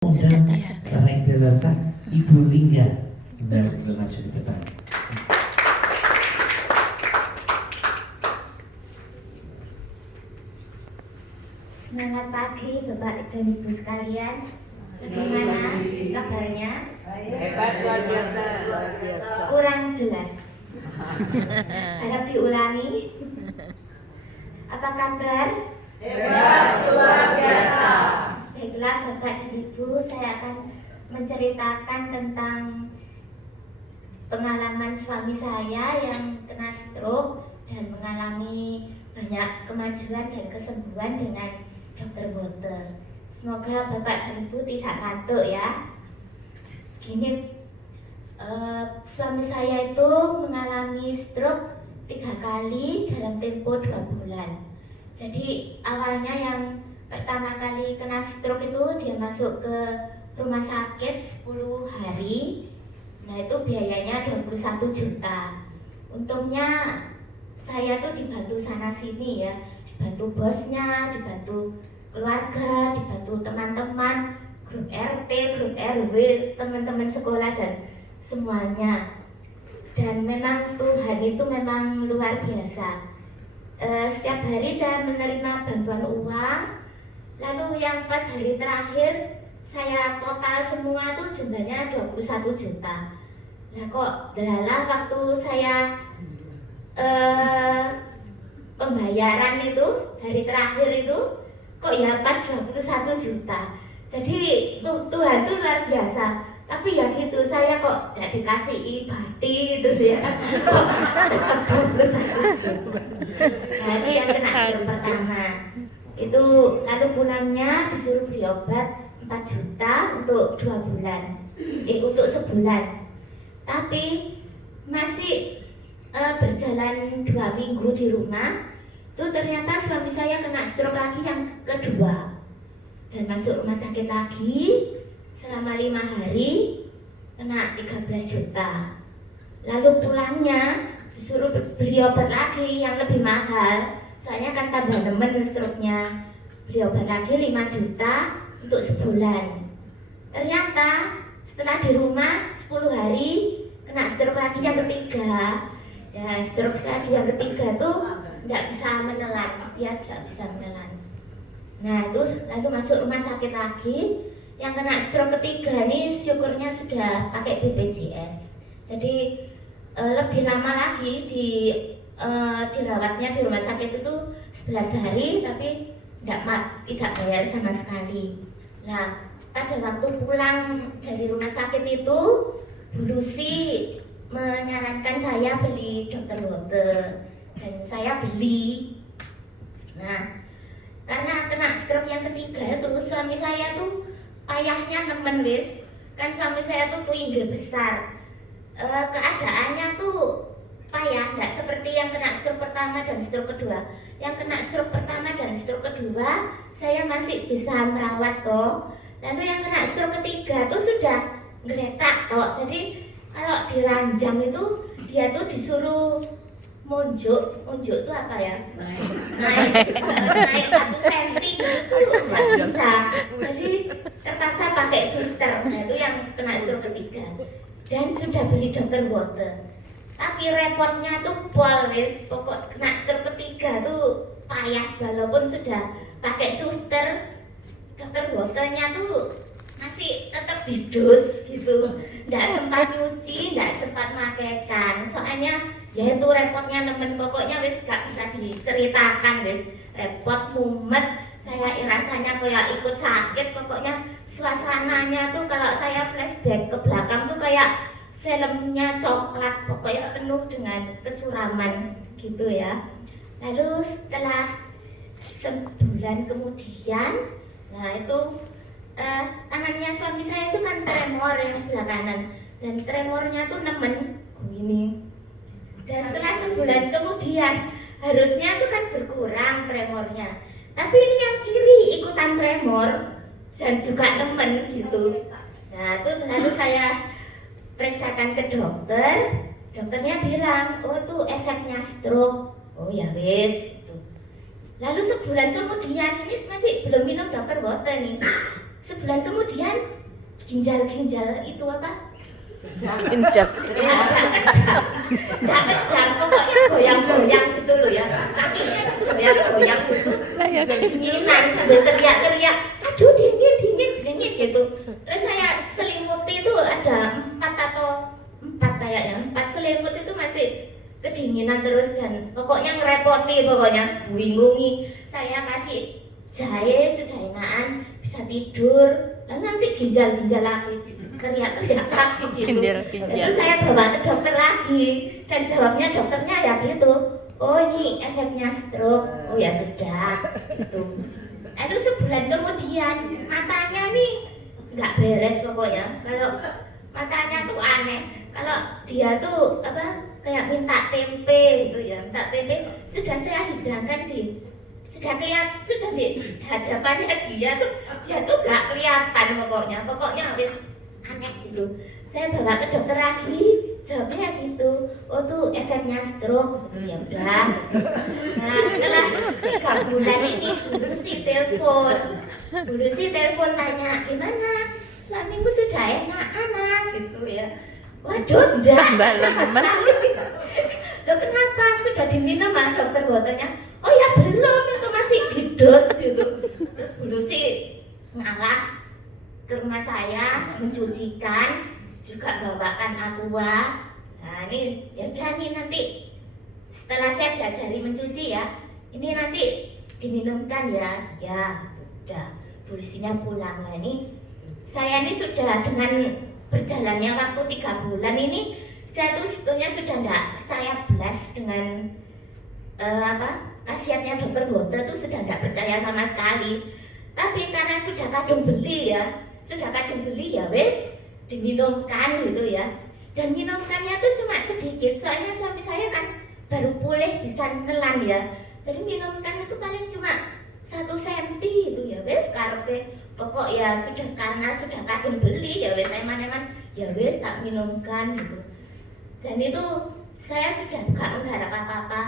dan secara yang dewasa Ibu Lingga maju ke depan. Semangat pagi Bapak dan Ibu sekalian. Bagaimana kabarnya? Hebat, luar biasa. Kurang jelas. Harap diulangi. Apa kabar? Hebat, luar biasa. Baiklah Bapak dan Ibu, saya akan menceritakan tentang pengalaman suami saya yang kena stroke dan mengalami banyak kemajuan dan kesembuhan dengan Dr. Bote. Semoga Bapak dan Ibu tidak ngantuk ya. Gini, suami saya itu mengalami stroke 3 kali dalam tempo 2 bulan. Jadi awalnya yang pertama kali kena stroke itu dia masuk ke rumah sakit 10 hari. Nah itu biayanya 21 juta. Untungnya saya tuh dibantu sana sini ya, dibantu bosnya, dibantu keluarga, dibantu teman-teman, grup RT, grup RW, teman-teman sekolah dan semuanya. Dan memang Tuhan itu memang luar biasa. Setiap hari saya menerima bantuan uang. Lalu yang pas hari terakhir saya total semua tuh jumlahnya 21 juta. Nah kok delalah waktu saya pembayaran itu hari terakhir itu kok ya pas 21 juta. Jadi Tuhan tuh luar biasa. Tapi ya gitu, saya kok gak dikasih ibadi gitu ya. Kok dapat 21 juta. Nah ini yang kena stroke pertama. Itu lalu pulangnya disuruh beli obat 4 juta untuk 2 bulan. Untuk sebulan. Tapi masih berjalan 2 minggu di rumah, itu ternyata suami saya kena stroke lagi yang kedua dan masuk rumah sakit lagi selama 5 hari, kena 13 juta. Lalu pulangnya disuruh beli obat lagi yang lebih mahal, soalnya kan tambah nemen stroke-nya. Beli obat lagi 5 juta untuk sebulan. Ternyata setelah di rumah 10 hari kena stroke lagi yang ketiga. Ya stroke lagi yang ketiga tuh tidak bisa menelan, dia tidak bisa menelan. Nah itu lalu masuk rumah sakit lagi. Yang kena stroke ketiga nih syukurnya sudah pakai BPJS. Jadi lebih lama lagi dirawatnya di rumah sakit itu 11 hari tapi tidak bayar sama sekali. Nah pada waktu pulang dari rumah sakit itu Bu Lucy menyarankan saya beli Dr. Bote dan saya beli. Nah karena kena stroke yang ketiga itu suami saya tuh payahnya nemen wis. Kan suami saya tuh tinggi besar. Keadaannya tuh payah, nggak seperti yang kena stroke pertama dan stroke kedua. Yang kena stroke pertama dan stroke kedua saya masih bisa merawat toh. Lalu yang kena stroke ketiga tuh sudah geletak toh. Jadi kalau diranjang itu dia tuh disuruh munjuk itu apa ya? Naik 1 senti itu nggak bisa. Jadi terpaksa pakai suster. Nah itu yang kena stroke ketiga. Dan sudah beli Dr. Bote. Tapi repotnya tuh pol wis. Pokok kena stroke ketiga tuh payah walaupun sudah pakai suster. Dr. Bote-nya tuh masih tetap didus gitu. Nggak sempat nyuci, nggak sempat makaikan. Soalnya ya itu repotnya nemen, pokoknya wis gak bisa diceritakan wis. Repot mumet, saya rasanya kayak ikut sakit. Pokoknya suasananya tuh kalau saya flashback ke belakang tuh kayak filmnya coklat, pokoknya penuh dengan kesuraman gitu ya. Lalu setelah sebulan kemudian, nah itu tangannya suami saya itu kan tremor yang sebelah kanan dan tremornya tuh nemen ini. Dan setelah sebulan kemudian harusnya itu kan berkurang tremornya, tapi ini yang kiri ikutan tremor dan juga nemen gitu. Nah itu lalu saya periksakan ke dokter, dokternya bilang oh tuh efeknya stroke. Oh ya wis gitu. Lalu sebulan kemudian ini masih belum minum Dr. Bote nih. sebulan kemudian ginjal itu apa? Injak. Nggak kejang, pokoknya goyang-goyang gitu loh ya, kakinya goyang-goyang gitu, dinginan sambil teriak-teriak, aduh dingin gitu. Terus saya selimuti itu ada 4 kayaknya, 4 selimut itu masih kedinginan terus dan pokoknya ngerepoti, pokoknya bingungi. Saya kasih jahe sudah enakan, bisa tidur, lalu nanti ginjal lagi teriak-teriak lagi gitu. Ginjal. Terus saya bawa ke dokter lagi dan jawabnya dokternya ya gitu, oh ini efeknya stroke. Oh ya sudah gitu. Itu sebulan kemudian matanya nih nggak beres pokoknya. Kalau matanya tuh aneh, kalau dia tuh apa kayak minta tempe gitu ya, minta tempe sudah saya hidangkan sudah di hadapannya dia tuh nggak kelihatan pokoknya habis aneh gitu. Saya bawa ke dokter lagi, jawabnya gitu, oh tuh efeknya stroke gitu. Ya udah. Nah setelah 3 bulan ini Bulu si telepon tanya gimana, suamiku sudah enak anak gitu ya. Waduh, enggak. Loh kenapa? Sudah diminum ah dokter botolnya? Oh ya belum, itu masih didos gitu. Terus Bulu si ngalah ke rumah saya mencucikan, juga bawakan aqua. Nah ini ya udah nih nanti setelah saya diajari mencuci ya, ini nanti diminumkan ya. Ya udah, polisinya pulang. Nah ini saya ini sudah dengan berjalannya waktu 3 bulan ini, saya tuh sebetulnya sudah nggak percaya belas dengan khasiatnya dokter Bote tuh sudah nggak percaya sama sekali. Tapi karena sudah kadung beli ya wes diminumkan gitu ya. Dan minumkannya tuh cuma sedikit, soalnya suami saya kan baru pulih bisa nelan ya. Jadi minumkan itu paling cuma 1 senti gitu ya wes karpe. Pokok ya karena sudah kadung beli ya wes eman-eman ya wes tak minumkan gitu. Dan itu saya sudah gak mengharap apa-apa.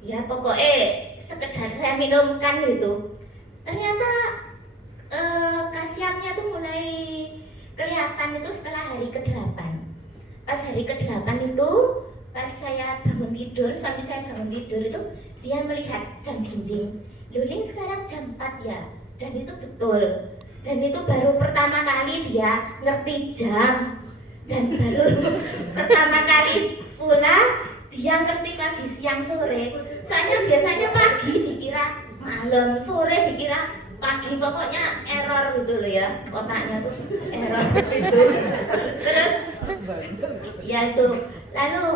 Ya pokoknya sekedar saya minumkan gitu. Ternyata khasiatnya tuh mulai kelihatan itu setelah hari ke-8. Pas hari ke-8 itu, pas saya bangun tidur, suami saya bangun tidur itu, dia melihat jam dinding. Luling sekarang jam 4 ya, dan itu betul. Dan itu baru pertama kali dia ngerti jam. Dan baru pertama kali pula dia ngerti pagi, siang, sore. Soalnya biasanya pagi dikira malam, sore dikira pagi, pokoknya error gitu loh ya, otaknya tuh error gitu. Terus ya itu lalu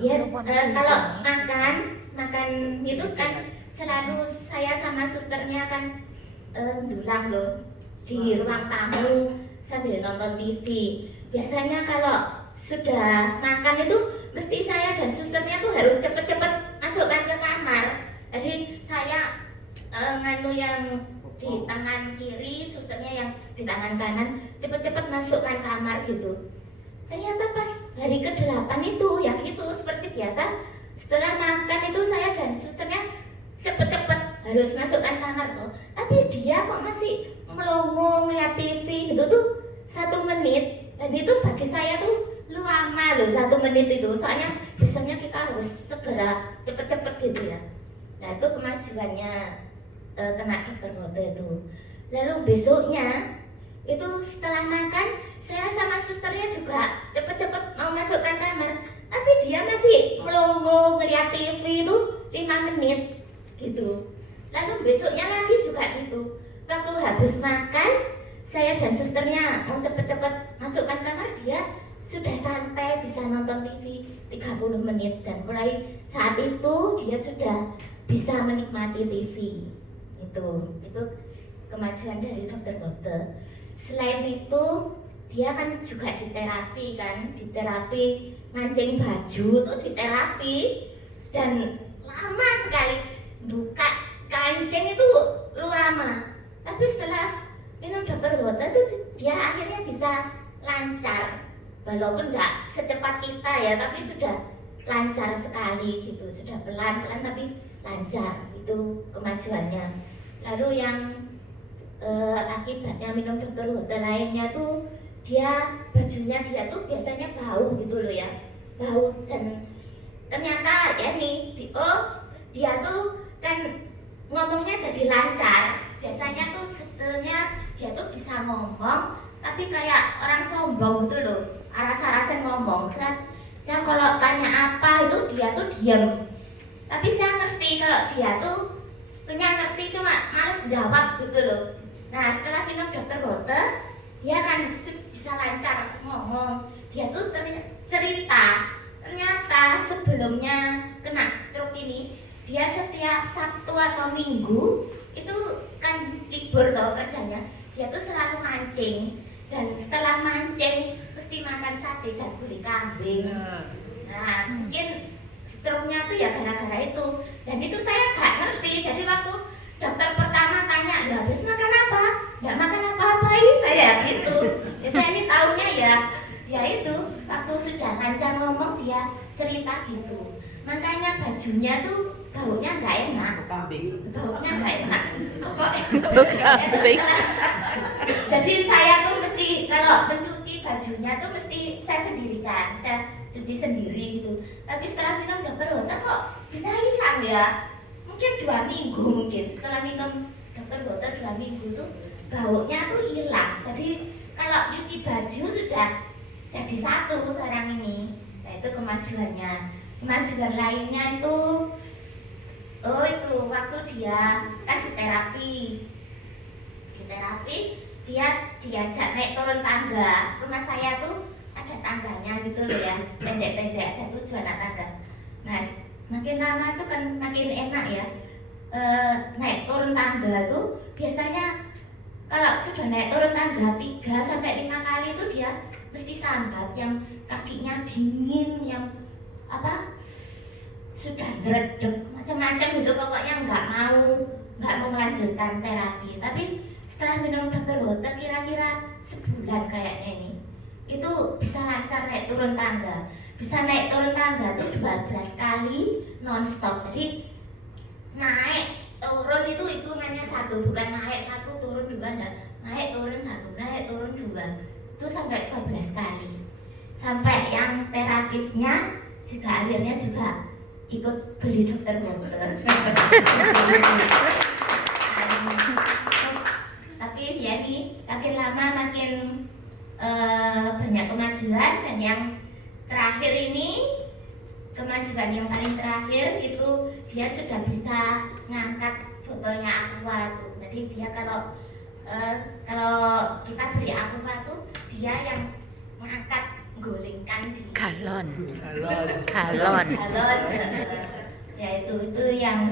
ya kalau makan itu kan selalu saya sama susternya kan dulang loh di ruang tamu sambil nonton TV. Biasanya kalau sudah makan itu mesti saya dan susternya tuh harus cepet-cepet masukkan ke kamar. Jadi saya nganu yang di tangan kiri, susternya yang di tangan kanan, cepet-cepet masukkan kamar gitu. Ternyata pas hari ke-8 itu ya gitu seperti biasa. Setelah makan itu saya dan susternya cepet-cepet harus masukkan kamar tuh. Tapi dia kok masih melongo ngeliat TV gitu tuh 1 menit. Dan itu bagi saya tuh lama loh 1 menit itu. Soalnya biasanya kita harus segera cepet-cepet gitu ya. Nah itu kemajuannya kena dokter Bote itu. Lalu besoknya itu setelah makan saya sama susternya juga cepet-cepet mau masukkan kamar, tapi dia masih melongo ngeliat TV itu 5 menit gitu. Lalu besoknya lagi juga gitu. Waktu habis makan saya dan susternya mau cepet-cepet masukkan kamar, dia sudah sampai bisa nonton TV 30 menit. Dan mulai saat itu dia sudah bisa menikmati TV. Itu kemajuan dari dokter Bote. Selain itu dia kan juga diterapi ngancing baju tuh diterapi dan lama sekali, buka kancing itu lama. Tapi setelah minum dokter Bote itu dia akhirnya bisa lancar, walaupun enggak secepat kita ya, tapi sudah lancar sekali gitu, sudah pelan-pelan tapi lancar. Itu kemajuannya. Lalu yang akibatnya minum dokter Hote lainnya tuh bajunya dia tuh biasanya bau gitu loh ya, bau. Dan ternyata ya nih dia tuh kan ngomongnya jadi lancar. Biasanya tuh sebetulnya dia tuh bisa ngomong tapi kayak orang sombong gitu loh, aras-arasan ngomong kan. Saya kalau tanya apa itu dia tuh diam, tapi saya ngerti kalau dia tuh sebetulnya ngerti cuma males jawab gitu loh. Nah setelah minum dokter Hote dia kan bisa lancar ngomong. Dia tuh cerita ternyata sebelumnya kena stroke ini dia setiap Sabtu atau Minggu itu kan libur tau kerjanya, dia tuh selalu mancing, dan setelah mancing mesti makan sate dan gulai kambing. Nah mungkin stroke-nya tuh ya gara-gara itu, dan itu saya gak ngerti. Jadi waktu dokter pertama tanya, habis makan apa? Gak makan apa-apa ini saya gitu. Ya saya ini taunya ya itu waktu sudah lancar ngomong dia cerita gitu. Makanya bajunya tuh baunya nggak enak, baunya nggak enak. Jadi saya tuh mesti kalau mencuci bajunya tuh mesti saya sendirikan, saya cuci sendiri gitu. Tapi setelah minum dokter Hote kok bisa hilang ya? Mungkin 2 minggu mungkin. Setelah minum dokter Hote 2 minggu tuh baunya tuh hilang. Jadi kalau nyuci baju sudah jadi satu sekarang ini. Nah itu kemajuannya. Kemajuan lainnya itu itu waktu dia kan di terapi dia diajak naik turun tangga. Rumah saya tuh ada tangganya gitu loh ya, pendek-pendek, ada 7 anak tangga. Nah makin lama tuh kan makin enak ya. Naik turun tangga tuh biasanya kalau sudah naik turun tangga 3 sampai 5 kali itu dia mesti sambat, yang kakinya dingin, yang sudah dredeg macam-macam gitu, pokoknya nggak mau melanjutkan terapi. Tapi setelah minum dokter Hote kira-kira sebulan kayaknya ini itu bisa lancar naik turun tangga. Bisa naik turun tangga tuh 12 kali non-stop. Jadi naik turun itu hitungannya 1, bukan naik 1 turun 2, enggak. Naik turun 1, naik turun 2, itu sampai 12 kali. Sampai yang terapisnya juga akhirnya juga ikut beli dokter Hote. Tapi ya nih makin lama makin banyak kemajuan, dan yang terakhir ini kemajuan yang paling terakhir itu dia sudah bisa ngangkat botolnya aqua tuh. Jadi dia kalau kita beli aqua tuh dia yang mengangkat, golengkan di galon. Ya itu yang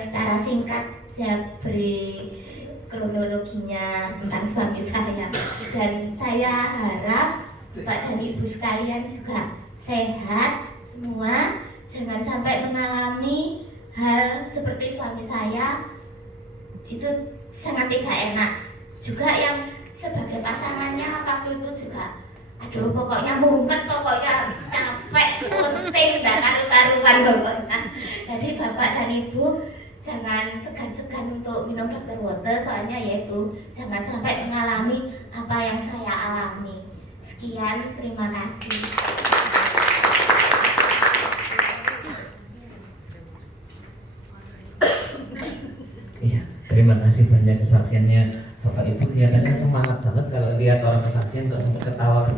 secara singkat saya beri kronologinya tentang suami saya. Dan saya harap Bapak dan Ibu sekalian juga sehat semua, jangan sampai mengalami hal seperti suami saya. Itu sangat tidak enak. Juga yang sebagai pasangannya waktu itu juga, aduh pokoknya mumet, pokoknya capek, pusing, gak karu-karuan pokoknya. Jadi Bapak dan Ibu jangan segan-segan untuk minum dokter Hote, soalnya yaitu jangan sampai mengalami apa yang saya alami. Sekian, terima kasih. Iya, terima kasih banyak kesaksiannya Bapak Ibu. Kelihatannya semangat banget kalau lihat orang kesaksian kok sampai ketawa.